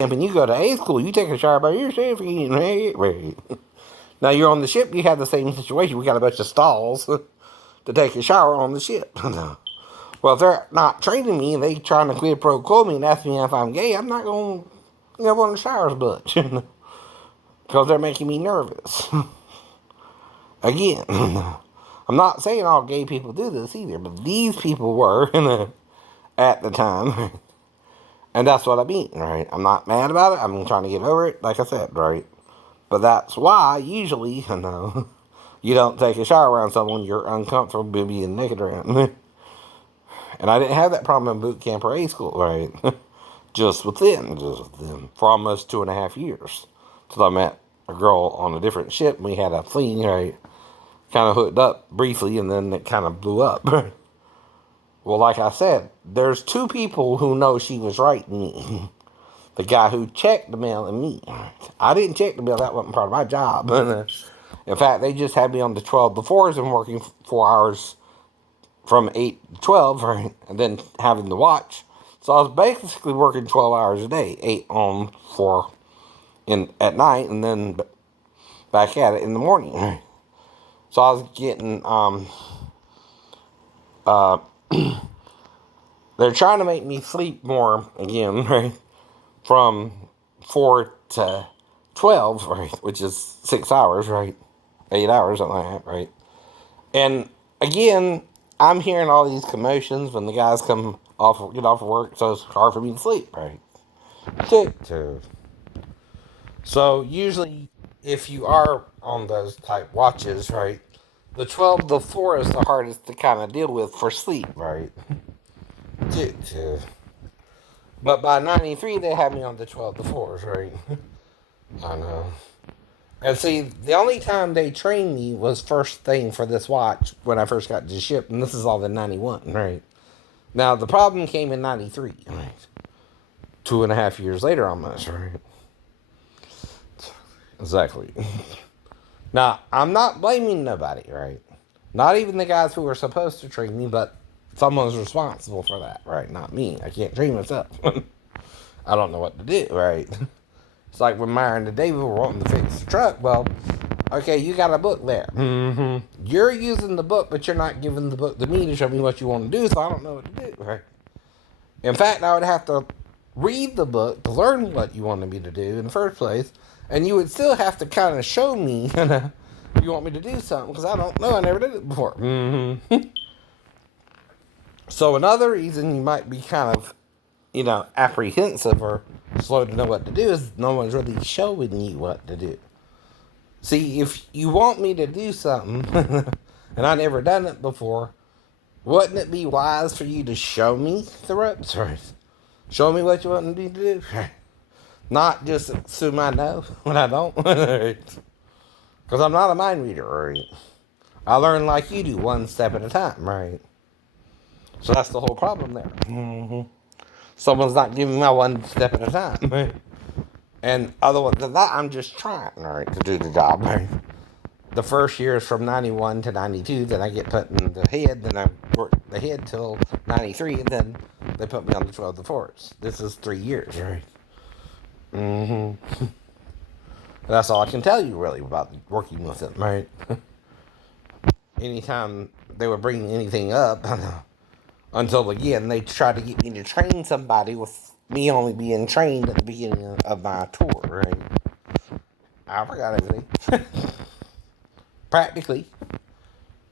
When you go to A school, you take a shower by yourself. Now you're on the ship, you have the same situation. We got a bunch of stalls to take a shower on the ship. Well, if they're not training me and they trying to quid pro quo me and ask me if I'm gay, I'm not going to go on the showers much. Because they're making me nervous. Again, I'm not saying all gay people do this either, but these people were at the time. And that's what I mean, right? I'm not mad about it. I'm trying to get over it, like I said, right? But that's why, usually, you don't take a shower around someone you're uncomfortable being naked around. And I didn't have that problem in boot camp or A school, right? just with them. For almost 2.5 years. Till I met a girl on a different ship, and we had a fling, right? Kind of hooked up briefly, and then it kind of blew up. Well, like I said, there's two people who know she was writing me. The guy who checked the mail and me. I didn't check the mail. That wasn't part of my job. In fact, they just had me on the 12 befores and working 4 hours from 8 to 12, right? And then having to watch. So I was basically working 12 hours a day. 8 on 4 at night, and then back at it in the morning. Right? So I was getting... they're trying to make me sleep more again, right? From 4 to 12, right? Which is 6 hours, right? 8 hours, something like that, right? And again, I'm hearing all these commotions when the guys get off of work, so it's hard for me to sleep, right? So usually, if you are on those type watches, right? The 12 to 4 is the hardest to kind of deal with for sleep, right? But by 93, they had me on the 12 to 4s, right? I know. And see, the only time they trained me was first thing for this watch when I first got to the ship, and this is all in 91, right? Now, the problem came in 93, right? 2.5 years later almost, right? Exactly. Now, I'm not blaming nobody, right? Not even the guys who were supposed to train me, but someone's responsible for that, right? Not me. I can't train myself. I don't know what to do, right? It's like when Myron and David were wanting to fix the truck. Well, okay, you got a book there. Mm-hmm. You're using the book, but you're not giving the book to me to show me what you want to do, so I don't know what to do, right? In fact, I would have to read the book to learn what you wanted me to do in the first place, and you would still have to kind of show me you want me to do something, because I don't know. I never did it before. Mm-hmm. So another reason you might be kind of, apprehensive or slow to know what to do is no one's really showing you what to do. See, if you want me to do something, and I never done it before, wouldn't it be wise for you to show me the ropes, right? Show me what you want me to do, not just assume I know when I don't, because I'm not a mind reader, right? I learn like you do, one step at a time, right? So that's the whole problem there. Mm-hmm. Someone's not giving me my one step at a time, right? And other than that, I'm just trying, right, to do the job, right? The first year is from 91 to 92, then I get put in the head, then I work the head till 93, and then they put me on the 12 to 4s. This is 3 years, right? Mm-hmm. That's all I can tell you, really, about working with them, right? Anytime they were bringing anything up, until, again, they tried to get me to train somebody with me only being trained at the beginning of my tour, right? I forgot everything. Practically.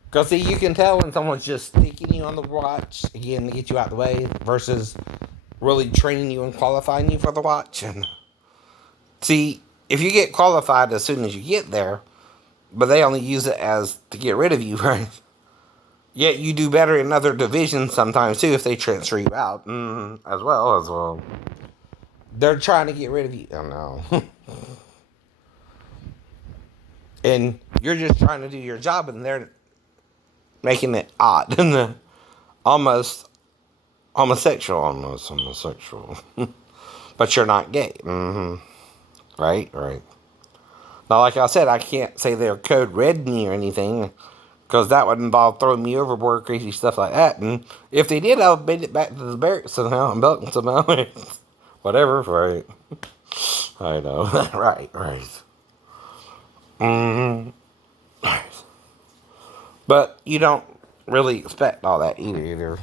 Because, see, you can tell when someone's just sticking you on the watch, again, to get you out of the way, versus really training you and qualifying you for the watch. And see, if you get qualified as soon as you get there, but they only use it as to get rid of you, right? Yet you do better in other divisions sometimes, too, if they transfer you out, as well. They're trying to get rid of you. I don't know. And you're just trying to do your job, and they're making it odd. Almost homosexual. But you're not gay. Mm-hmm. Right. Now, like I said, I can't say they're code red me or anything, because that would involve throwing me overboard, crazy stuff like that. And if they did, I would have made it back to the barracks somehow. I'm belting somehow. whatever, right? I know. Right, right. Mm-hmm. But you don't really expect all that either.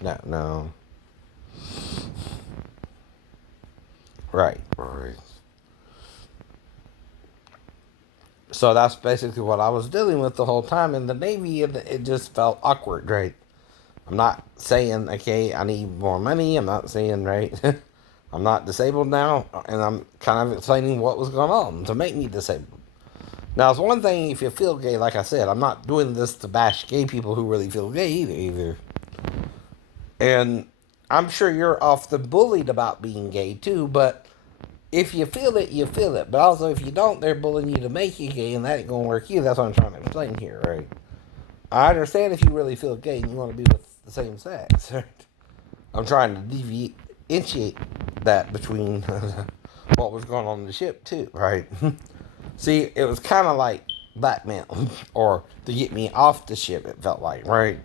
No, no. Right, right. So that's basically what I was dealing with the whole time in the Navy, and it just felt awkward, right? I'm not saying, okay, I need more money. I'm not saying, right, I'm not disabled now, and I'm kind of explaining what was going on to make me disabled. Now, it's one thing if you feel gay, like I said, I'm not doing this to bash gay people who really feel gay either. And I'm sure you're often bullied about being gay too, but if you feel it, you feel it. But also, if you don't, they're bullying you to make you gay, and that ain't gonna work either. That's what I'm trying to explain here, right? I understand if you really feel gay and you want to be with the same sex, right? I'm trying to differentiate that between what was going on in the ship too, right? See, it was kind of like blackmail, or to get me off the ship. It felt like, right?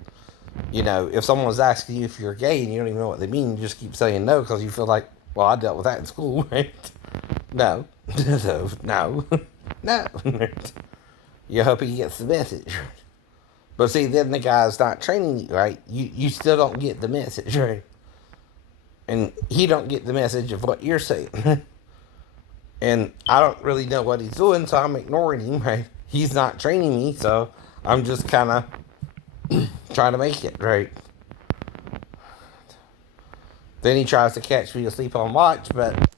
You know, if someone was asking you if you're gay and you don't even know what they mean, you just keep saying no because you feel like, well, I dealt with that in school, right? No, no, no. You hope he gets the message. But see, then the guy's not training you, right? You still don't get the message, right? And he don't get the message of what you're saying. And I don't really know what he's doing, so I'm ignoring him, right? He's not training me, so I'm just kind of trying to make it, right? Then he tries to catch me asleep on watch, but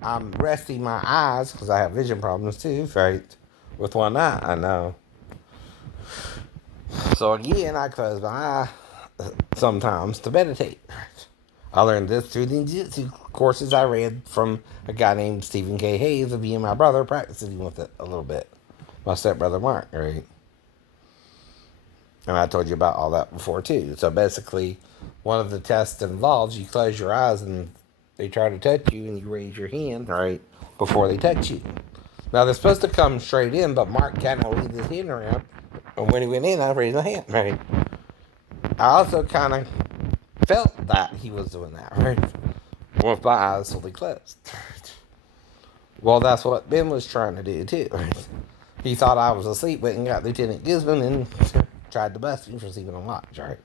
I'm resting my eyes because I have vision problems too, right? With one eye, I know. So again, I close my eye sometimes to meditate. I learned this through the jiu-jitsu courses I read from a guy named Stephen K. Hayes, of me and my brother practicing with it a little bit. My stepbrother Mark, right? And I told you about all that before too. So basically, one of the tests involves you close your eyes and they try to touch you and you raise your hand, right, before they touch you. Now they're supposed to come straight in, but Mark kind of waved his hand around. And when he went in, I raised my hand, right? I also kind of felt that he was doing that, right? With my eyes fully closed. Well, that's what Ben was trying to do too, right? He thought I was asleep, went and got Lieutenant Gisman and tried to bust me for sleeping on watch, right?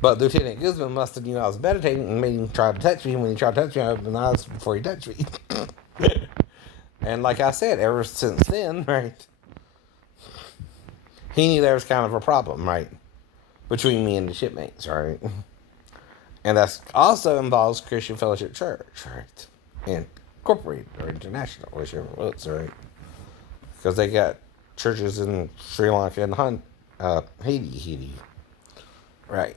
But Lieutenant Gisman must have knew I was meditating and made him try to touch me. And when he tried to touch me, I opened my eyes before he touched me. And like I said, ever since then, right, he knew there was kind of a problem, right, between me and the shipmates, right? And that also involves Christian Fellowship Church, right? And Incorporated or International, whichever it was, right? Because they got churches in Sri Lanka and Haiti. Right.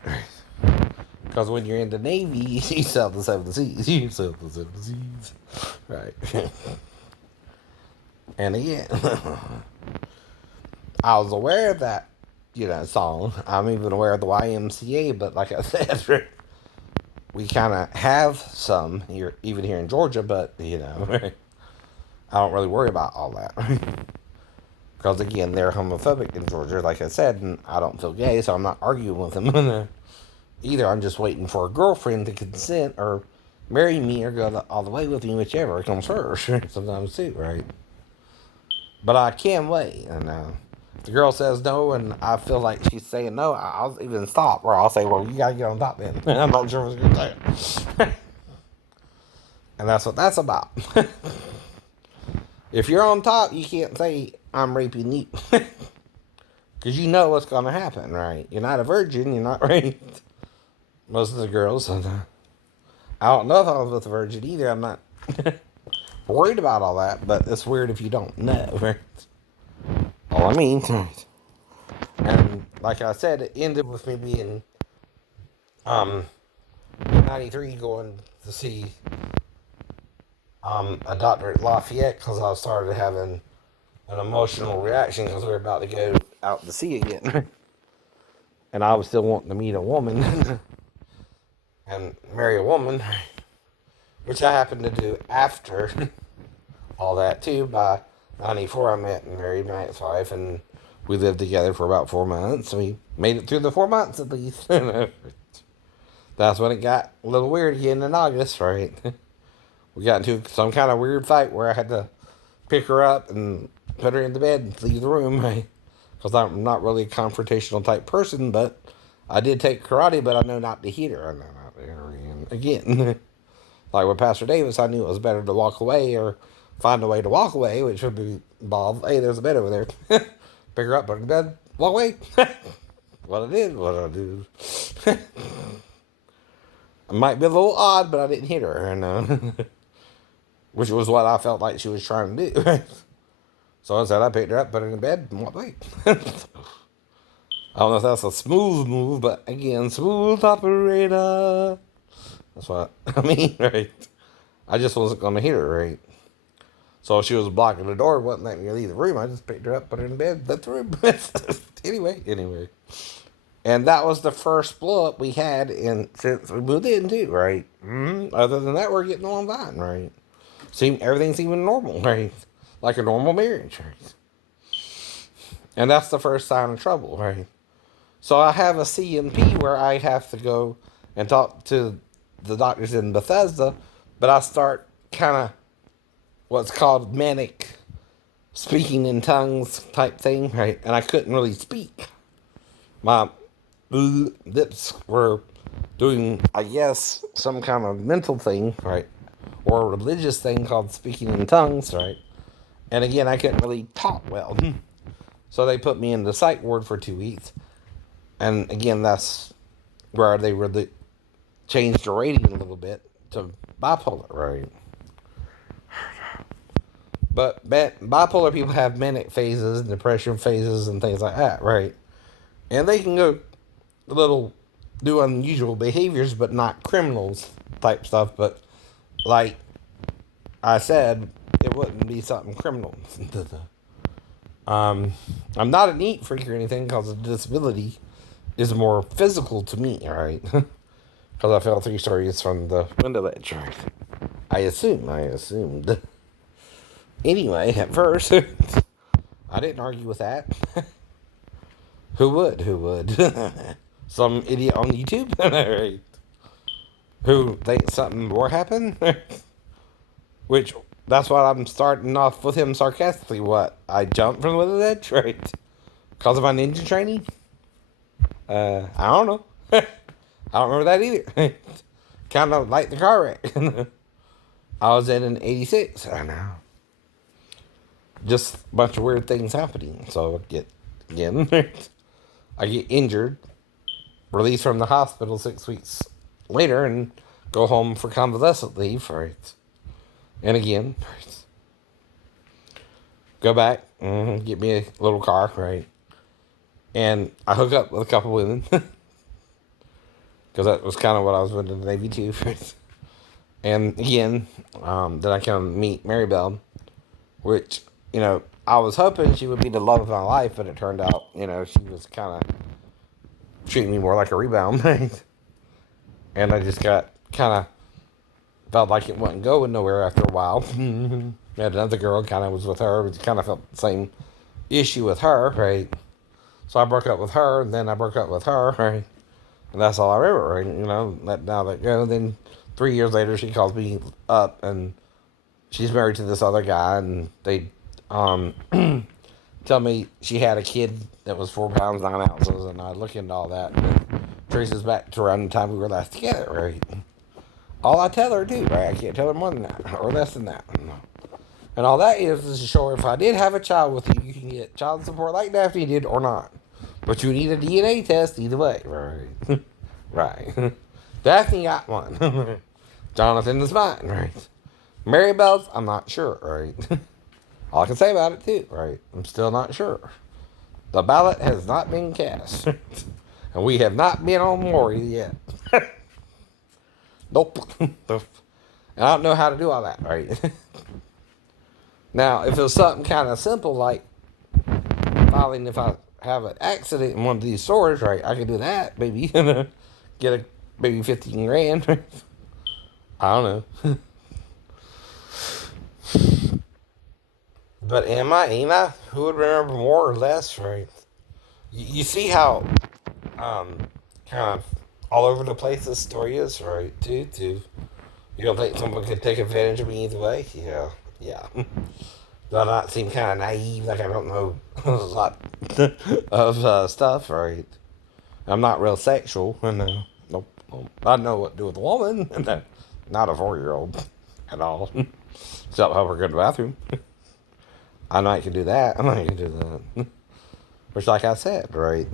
Because when you're in the Navy, you sail the seven seas. You sail the seven seas. Right. And again, I was aware of that, song. I'm even aware of the YMCA, but like I said, we kind of have some here, even here in Georgia, but, I don't really worry about all that. Because, again, they're homophobic in Georgia, like I said, and I don't feel gay, so I'm not arguing with them. Either I'm just waiting for a girlfriend to consent or marry me or go all the way with me, whichever comes first. Sometimes, too, right? But I can wait, and if the girl says no and I feel like she's saying no, I'll even stop, or I'll say, well, you gotta get on top then. I'm not sure what's gonna say. And that's what that's about. If you're on top, you can't say, I'm raping you. Because you know what's gonna happen, right? You're not a virgin, you're not raped. Most of the girls. I don't know if I was with a virgin either. I'm not worried about all that, but it's weird if you don't know, right? All I mean. And like I said, it ended with me being 93 going to see a doctor at Lafayette because I started having an emotional reaction because we were about to go out to sea again. And I was still wanting to meet a woman and marry a woman, which I happened to do after all that too. By 94, I met and married my ex-wife, and we lived together for about 4 months. We made it through the 4 months at least. That's when it got a little weird again in August, right? we got into some kind of weird fight where I had to pick her up and put her in the bed and leave the room. Because I'm not really a confrontational type person, but I did take karate, but I know not to hit her. And again, like with Pastor Davis, I knew it was better to walk away or find a way to walk away, which would be involved, hey, there's a bed over there. Pick her up, put her in bed, walk away. What I did. It might be a little odd, but I didn't hit her, and which was what I felt like she was trying to do. So instead, I picked her up, put her in bed, and walked away. I don't know if that's a smooth move, but again, smooth operator. That's what I mean, right? I just wasn't going to hit her, right? So if she was blocking the door, wasn't letting me leave the room, I just picked her up, put her in bed, left the room. Anyway. And that was the first blow up we had since we moved in, too, right? Other than that, we're getting on fine, right? Everything seeming normal, right? Like a normal marriage, right? And that's the first sign of trouble, right? So I have a CMP where I have to go and talk to the doctors in Bethesda, but I start kind of what's called manic speaking in tongues type thing, right? And I couldn't really speak. My lips were doing, I guess, some kind of mental thing, right? Or a religious thing called speaking in tongues, right? And again, I couldn't really talk well. So they put me in the psych ward for 2 weeks. And again, that's where they really changed the rating a little bit to bipolar, right? But bipolar people have manic phases and depression phases and things like that, right? And they can go do unusual behaviors, but not criminals type stuff. But like I said, it wouldn't be something criminal. I'm not a neat freak or anything because the disability is more physical to me, right? Because I fell 3 stories from the window ledge, right? I assumed. Anyway, at first, I didn't argue with that. Who would? Some idiot on YouTube? Right? Who thinks something more happened? Which, that's why I'm starting off with him sarcastically. What? I jumped from the ledge, right? Because of my ninja training? I don't know. I don't remember that either. Kind of like the car wreck. I was in an 86. I know. Just a bunch of weird things happening. So I get injured, released from the hospital 6 weeks later, and go home for convalescent leave, right? And again, right? Go back, get me a little car, right? And I hook up with a couple women. Because that was kind of what I was doing in the Navy too, right? And again, then I can meet Mary Bell, which, I was hoping she would be the love of my life, but it turned out, she was kind of treating me more like a rebound. And I just got kind of felt like it wasn't going nowhere after a while. I had another girl, kind of was with her, but kind of felt the same issue with her, right? So I broke up with her, and then I broke up with her, right? And that's all I remember, right? Let that go. Then 3 years later, she calls me up, and she's married to this other guy, and they tell me she had a kid that was 4 pounds 9 ounces, and I look into all that, and it traces back to around the time we were last together, right? All I tell her too, right? I can't tell her more than that, or less than that. And all that is to show her if I did have a child with you, you can get child support like Daphne did or not. But you need a DNA test either way, right? Right. Daphne got one. Jonathan is mine, right? Mary Bell's, I'm not sure, right? All I can say about it too, right? I'm still not sure. The ballot has not been cast. And we have not been on Maury yet. Nope. And I don't know how to do all that, right? Now, if it was something kind of simple like filing if I have an accident in one of these stores, right, I could do that, maybe. Get maybe 15 grand. I don't know. But ain't I? Who would remember more or less, right? You see how kind of all over the place this story is, right? Too. You don't think someone could take advantage of me either way? Yeah. Yeah. Do I not seem kind of naive, like I don't know a lot of stuff, right? I'm not real sexual, and nope, nope. I know what to do with a woman, and not a 4-year-old at all. Except help her go to the bathroom. I know I can do that. I know I can do that. Which, like I said, right?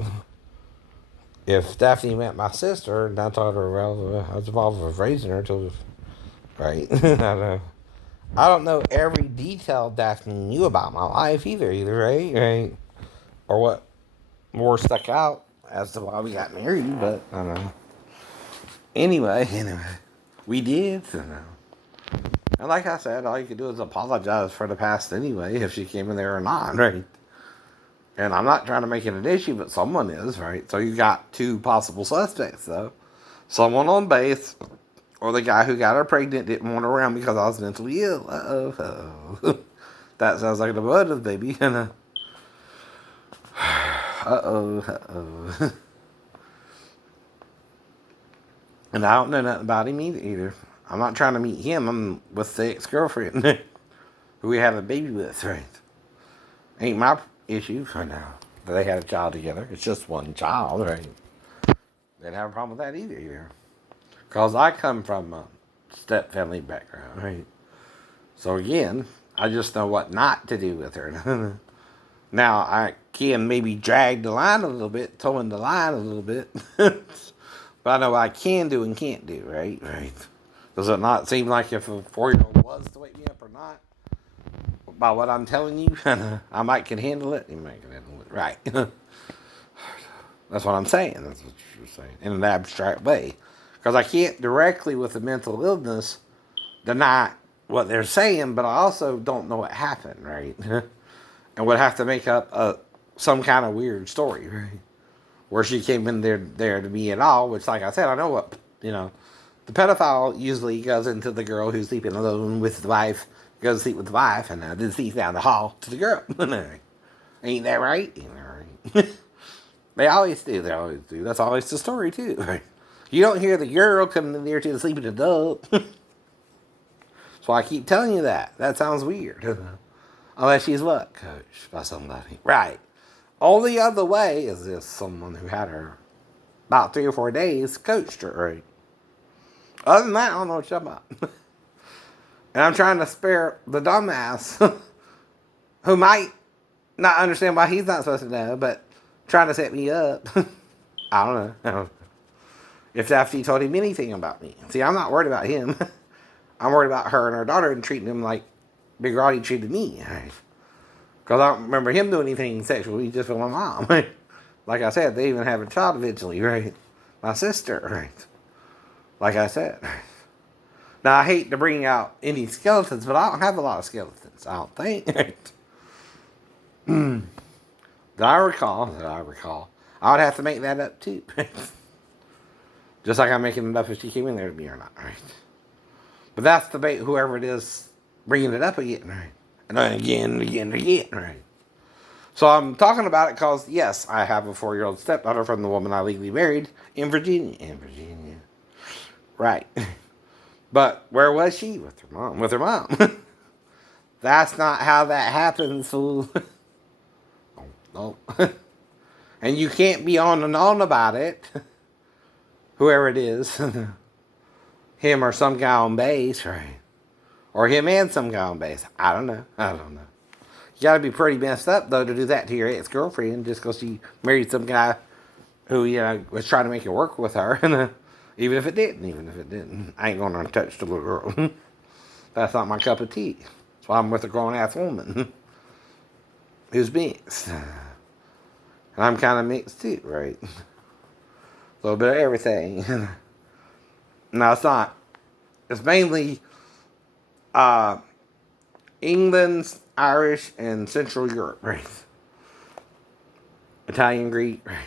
If Daphne met my sister, and I told her, well, I was involved with raising her till, right? I don't know every detail Daphne knew about my life either, right? Right? Or what more stuck out as to why we got married, but I don't know. Anyway, we did. So no. And like I said, all you could do is apologize for the past anyway, if she came in there or not, right? And I'm not trying to make it an issue, but someone is, right? So you got two possible suspects, though. Someone on base, or the guy who got her pregnant didn't want her around because I was mentally ill. Uh-oh. That sounds like the motive, baby. Uh-oh, uh-oh. And I don't know nothing about him either. I'm not trying to meet him. I'm with the ex-girlfriend who we had a baby with, right? Ain't my issue for now. They had a child together. It's just one child, right? They didn't have a problem with that either. Because I come from a step family background, right? So again, I just know what not to do with her. Now, I can maybe drag the line a little bit, towing the line a little bit. But I know what I can do and can't do, right? Right. Does it not seem like if a 4-year-old was to wake me up or not? By what I'm telling you, I might can handle it. You might can handle it, right? That's what I'm saying. That's what you're saying in an abstract way, because I can't directly with a mental illness deny what they're saying, but I also don't know what happened, right? And would have to make up some kind of weird story, right? Where she came in there to me at all, which, like I said, I know what the pedophile usually goes into the girl who's sleeping alone with the wife, goes to sleep with the wife, and then sleeps down the hall to the girl. Ain't that right? Ain't that right? They always do. They always do. That's always the story, too. Right? You don't hear the girl coming in there to the sleeping adult. So I keep telling you that. That sounds weird. Unless she's what? Coached by somebody. Right. Only other way is if someone who had her about 3 or 4 days coached her, right? Other than that, I don't know what you're talking about. And I'm trying to spare the dumbass who might not understand why he's not supposed to know, but trying to set me up. I don't know. If Daphne told him anything about me. See, I'm not worried about him. I'm worried about her and her daughter and treating him like Big Roddy treated me. Because I don't remember him doing anything sexual. He just with my mom. Like I said, they even have a child eventually, right? My sister, right? Like I said. Now, I hate to bring out any skeletons, but I don't have a lot of skeletons, I don't think. That I recall. I would have to make that up, too. Just like I'm making it up if she came in there to me or not, right? But that's the bait, whoever it is bringing it up again, right? And then again, right? So I'm talking about it because, yes, I have a 4-year-old stepdaughter from the woman I legally married in Virginia. Right. But where was she? With her mom. That's not how that happens, fool. No. And you can't be on and on about it. Whoever it is. Him or some guy on base, right? Or him and some guy on base. I don't know. You gotta be pretty messed up, though, to do that to your ex-girlfriend just because she married some guy who, was trying to make it work with her. Even if it didn't. I ain't gonna touch the little girl. That's not my cup of tea. So I'm with a grown-ass woman who's mixed. And I'm kind of mixed, too, right? A little bit of everything. No, it's not. It's mainly England, Irish, and Central Europe, right? Italian, Greek, right?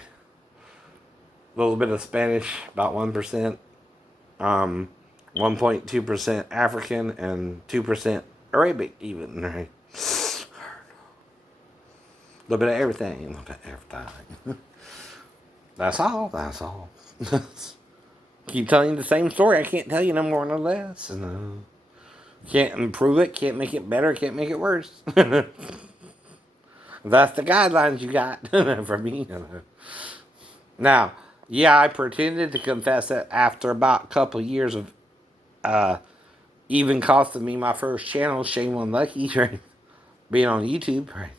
A little bit of Spanish, about 1%. 1.2% African, and 2% Arabic, even, right? A little bit of everything. That's all. Keep telling you the same story. I can't tell you no more, no less. And, can't improve it, can't make it better, can't make it worse. That's the guidelines you got for me. Now, yeah, I pretended to confess it after about a couple years of even costing me my first channel, Shame on Lucky, right? Being on YouTube, right?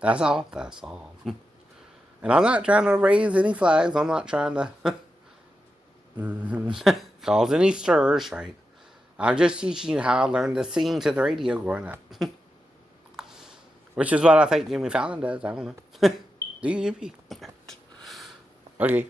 That's all. That's all. And I'm not trying to raise any flags. I'm not trying to cause any stirs, right? I'm just teaching you how I learned to sing to the radio growing up. Which is what I think Jimmy Fallon does. I don't know. Do you, Jimmy? Okay.